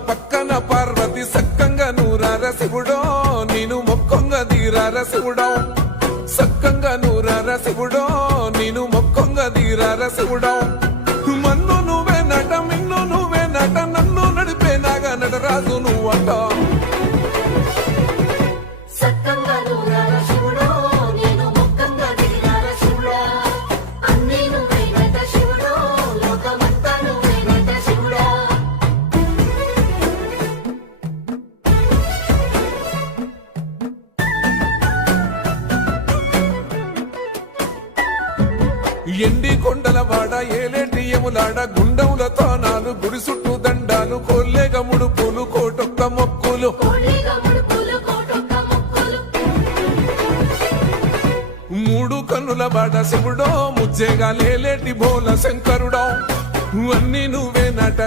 పక్కన పార్వతి సక్కంగా నూరార శివుడో నేను మొక్కంగా తీరార శివుడో సక్కంగా నూరార శివుడో నేను మొక్కంగా తీరార శివుడో మన్ను నువ్వే నట మిన్ను నువ్వే నట నన్ను నడిపే నాగా నటరాజు నువ్వంట ఎండి కొండల వాడ ఏలేటి యములాడ గుండముల తానాలు గుడి చుట్టూ దండాలు కొల్లేగ ముడుపులు కోటొక్క మొక్కులు మూడు కన్నుల బాడ శివుడో ముజ్జేగా లేలేటి బోల శంకరుడో అన్ని నువ్వే నట